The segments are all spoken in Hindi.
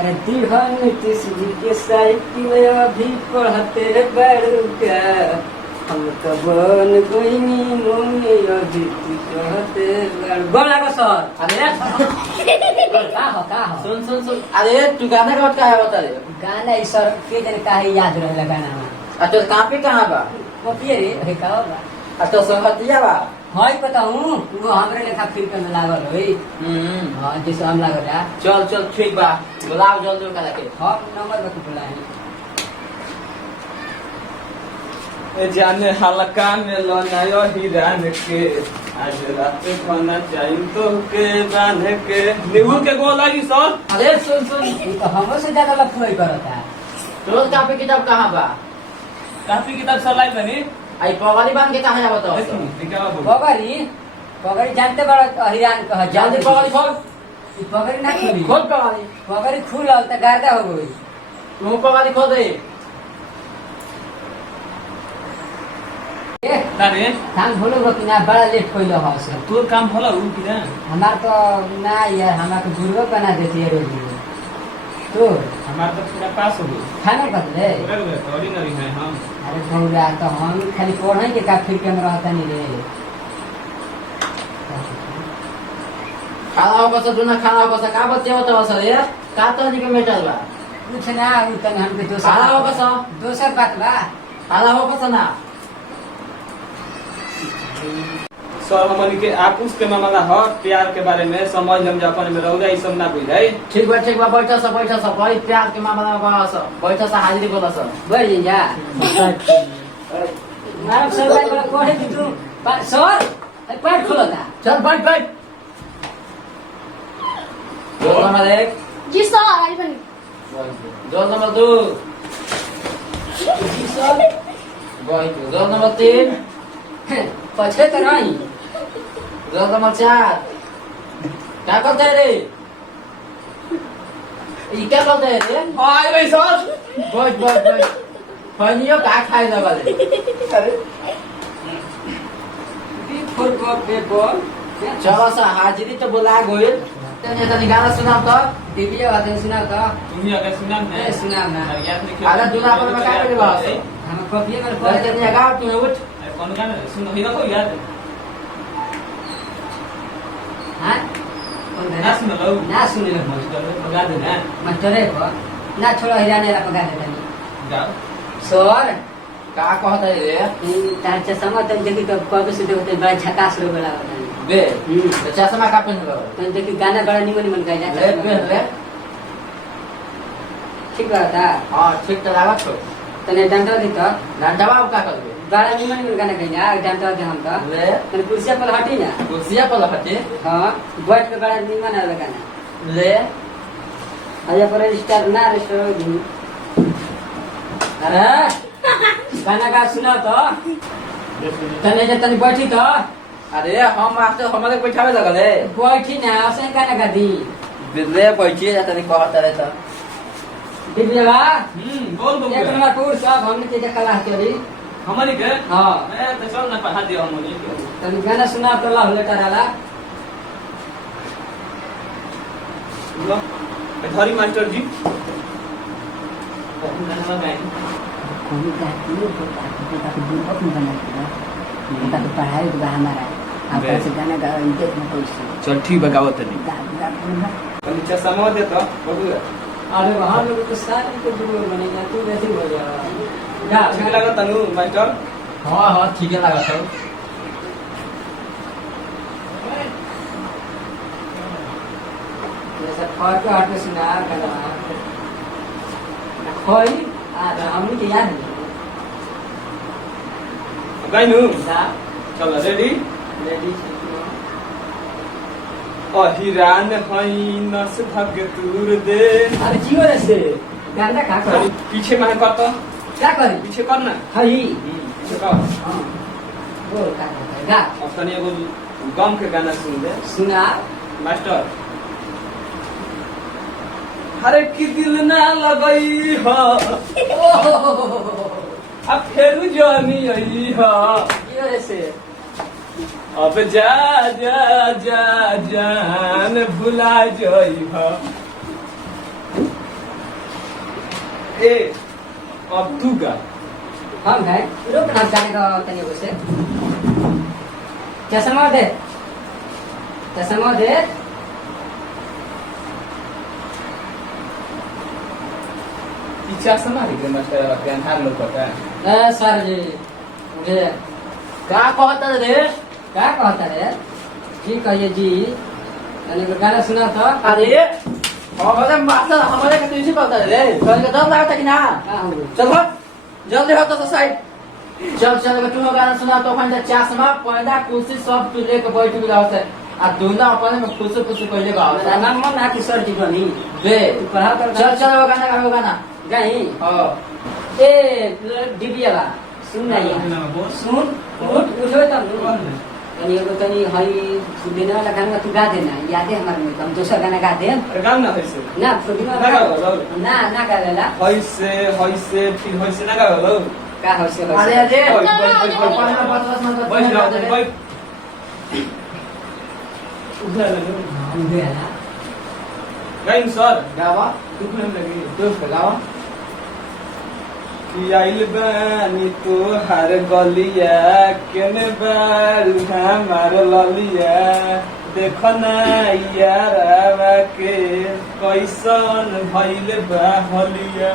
अरे दिहन नीतीश जी के साइकिल अभी पढ़ते बड़ू क्या हम तो बन गोइनी मम्मी अभी तू कहते गोड़ लागो सर। अरे का हो सुन सुन सुन अरे तू गाना का का है बता रे गाना ई सर के जन काहे याद रहेला गाना में आ तो कापी कहां बा कॉपी रे अरे का बा आ तो संगतिया बा हाय पता हूं वो हमरे लेखा फिर में लागल होई। हां जैसे हम लागल है। चल चल ठीक बा बुलाओ जल्दी करा के हम नंबर बता बुलाए जाने हल्का में लनायो हिरान के आज रात खाना चाहिए तो के बांध के नींबू के गो लगी सर। अरे सुन सुन ई तो हमरो से ज्यादा लफड़ई करता है। रोज कापी किताब कहां बा काफी किताब चलाई बनी आई पवाली बांध के कहां जावत हो पगड़ी जानते बड़ा हिरान कह जल्दी पवाली खोल ई पगड़ी ना खुली खोल पवाली पगड़ी खुलल त गार्दा हो गई तू पवाली खोल दे ए तारे काम भोलो कि ना बड़ा लेट कइलो ह से तोर काम भला हो कि ना हमार तो ना यार हमार तो गुरु बना देती है रोज तो हमारा तो पूरा पास हो गई खाना बदले ऑर्डिनरी है हम। अरे भौरा तो हम खाली पढ़े के का फिर के में रहता नहीं रे खाना होगा सब ना खाना होगा सब का बच्चे होता है सर ये का तो जी के मेटल बा कुछ ना उ तन हमके खाना होगा सब दोसर बात बा खाना होगा सब ना सर हमन के आपस के मामला ह प्यार के बारे में समझ हम जापन में रहुगा ई सब ना बुझाई। ठीक बा बैठा सब भाई प्यार के मामला में बा सब बैठा सा हाजिरी बोला सब बढ़ जा मारक सर भाई बड़ा कोड़े की तू सर पैर खोलो ना चल बैठ बैठ जोर नंबर 1 जी सर आई बनी जोर नंबर 2 जी सर जोर नंबर 3 पछे तो नहीं जोर नंबर 4 क्या करते रे ये क्या करते रे हाय भाई सर बैठ फनियो का खाए लगा ले अरे बी फॉर गॉड पे बॉल चलो सा हाजिरी तो बुला गोयल तने गाना सुनाओ तो टीवी वाले सुना तो तुम्ही अगर सुना ना ए सुना ना याद नहीं आला दूल्हा पर में का लगा हम कॉपी में पढ़ के नहीं गाओ तू उठ कौन गाना सुनो ही रखो याद हां ना सुन लो ना सुने लो बगा दे ना मास्टर है को ना छोड़ो हिराने रा पका देता नहीं गाओ सर का कहता है रे तार चश्मा तन देखी तो कब से देखते बड़ा झकास लोग लगा बे तो चश्मा का पहन लो तन देखी गाना बड़ा निमन गाय ले जाता ले ठीक बात है हां ठीक तो लागत तो तने डंडा दी तो डंडा बाबू का करबे बड़ा निमन गाना गाय जा डंडा दे हम तो ले तने कुर्सी पर हटी ना कुर्सिया पर हटे हां बैठ के बड़ा निमन है गाना ले आया पर स्टार ना रे अरे गाना गा सुना तो तने जे तने बैठी तो अरे हम मास्टर हमारे बैठावे लगल है बैठी ना ऐसे गाना गा दी बिल्ले बैठिए जाता नहीं कहता रहे तो दिव्या बोल बोल एक नंबर पूर सब हमने तेजा कला चली हमारी के हां मैं तो चल ना पढ़ा दियो हमनी तने गाना सुना तो ला लेटर आला धरी मास्टर जी कोई का तो पढ़ाई हुआ हमारा आप से गाना गा इज्जत में कोई चल ठीक है गावत नहीं गा नीचे समझ दे तो बबू अरे वहां लोग तो साथ को दूर बनेगा तू वैसे हो जा गा ठीक लगा तनु मास्टर हां ठीक है लगा तो जैसे फर के हट में सुना गाना खोई आ हमनी के याद नहीं गाइनु दा चल रेडी लेडी अहिरान हई नस भग दूर दे अरे जियो रे से गाना का कर पीछे में कर तो क्या करी पीछे कर ना हई पीछे कर हां बोल का गा और तनी एगो गम के गाना सुन दे सुना मास्टर हरे की दिल ना लगई हो अब फेरू जानी आई हो जियो रे से अब जा जा जा जान भुला जाई हो ए अब तू गा हम है रुक ना गाने का तनी को से चश्मा दे इच्छा समारी के मास्टर के हार लो पता ए सर जी मुझे का कहता रे क्या कहता है जी कहिए जी मैंने को गाना सुना था अरे हमारे मास्टर हमारे का प्रिंसिपल था रे कल का डर लगता कि ना हाँ हम लोग। चल हट जल्दी हट तो साइड चल तू गाना सुना तो अपन चश्मा पर्दा कुर्सी सब तू लेके बैठ भी रहा है आ दोनों अपन में खुश पहले का मेरा नाम मन ना कि सर जी बनी बे तू पढ़ा कर चल वो गाना गई हां ए डिबियाला सुन ना ये सुन उठो तब तनी एगो तनी हई सुदेना वाला गाना तू गा देना याद है हमारे में हम दूसरा गाना गा दे अरे गाम ना होइसे ना सुदेना ना गा ना गा लेला होइसे फिर होइसे ना गा लो का होसे अरे अरे बैठ बैठ उधर लगे गाइम सर गावा दुखने लगी तू गावा कि आइल बानी तो हर गलिया केने बारू हमार ललिया देखो ना यारावा के कैसन भइल बा हलिया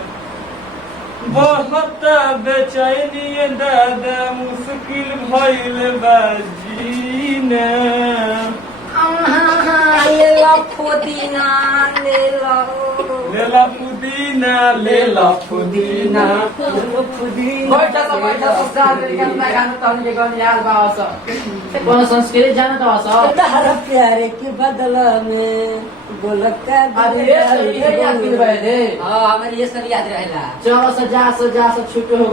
बहुत बेचैनी दादा मुश्किल भइल बा जीना ले लो पुदीना ले लो लेला पुदीना लेला पुदीना बैठ तो साथ में गाना तो हम गाना याद बास कौन संस्कृत जाना तो आसा तारा प्यारे के बदला में बोलका अरे ये याद कर भाई रे हां हमारे ये सब याद रहेला चलो सजा छुट्टी हो गई